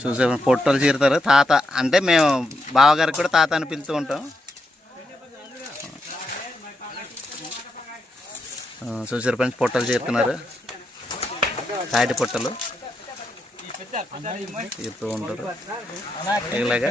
చూసే పొట్టలు చీరుతారు. తాత అంటే మేము బావగారికి కూడా తాత అని పిలుతూ ఉంటాం. చూసారు ఫ్రెండ్స్ పొట్టలు చేరుతున్నారు. తాటి పొట్టలు చేరుతూ ఉంటారు. ఇలాగా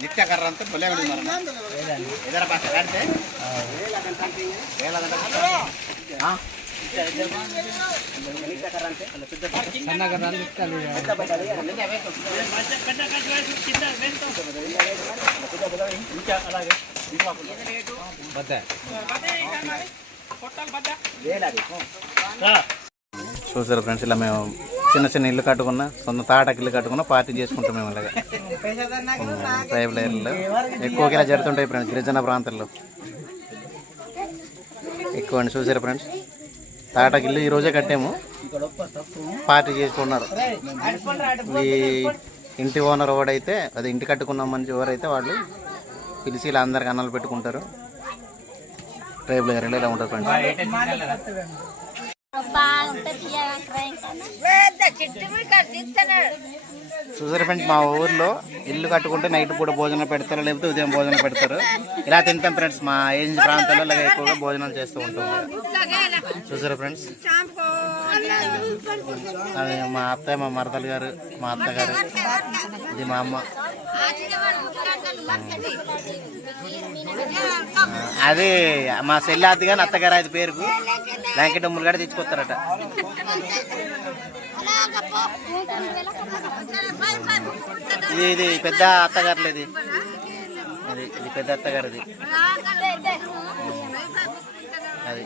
ನಿತ್ಯ ಕರ್ರ ಅಂತ ಬಲೆ ಹೊಡಿ ಮರ ಇದರ ಭಾಷೆ ಕಾಡ್ತೆ చూసారు ఫ్రెండ్స్ ఇలా మేము చిన్న చిన్న ఇల్లు కట్టుకున్నా సొంత తాటకి ఇల్లు కట్టుకున్నా పార్టీ చేసుకుంటాం మేము ఇలాగా. ట్రైబల్ ఏరియాలో ఎక్కువగా ఇలా జరుగుతుంటాయి ఫ్రెండ్స్ గిరిజన ప్రాంతాల్లో. ఎక్కువ అండి చూసారు ఫ్రెండ్స్? తాటకి ఇల్లు ఈ రోజే కట్టాము. పార్టీ చేసుకున్నారు. ఈ ఇంటి ఓనర్ ఎవడైతే అది ఇంటి కట్టుకున్న మనిషి ఎవరైతే వాళ్ళు పిలిచి ఇలా అందరికి అన్నాలు పెట్టుకుంటారు. ట్రైబల్ ఏరియాలో ఇలా ఉంటారు friends. bang, tapi yang keren sana. Wah, dah cinta చూసారు ఫ్రెండ్స్ మా ఊర్లో ఇల్లు కట్టుకుంటే నైట్ పూట భోజనం పెడతారు లేకపోతే ఉదయం భోజనం పెడతారు. ఇలా తింటాం ఫ్రెండ్స్ మా ఏజ్ ప్రాంతాల్లో ఇలా ఎక్కువగా భోజనాలు చేస్తూ ఉంటాం. చూసారు ఫ్రెండ్స్ అది మా అత్తయ్య మా మరదలు గారు మా అత్తగారు ఇది మా అమ్మ. అది మా సెల్లాది కానీ అత్తగారు అది పేరుకు వెంకటమ్ములు కూడా తెచ్చుకొస్తారట. ఇది ఇది పెద్ద అత్తగారులు ఇది ఇది ఇది పెద్ద అత్తగారిది. అది.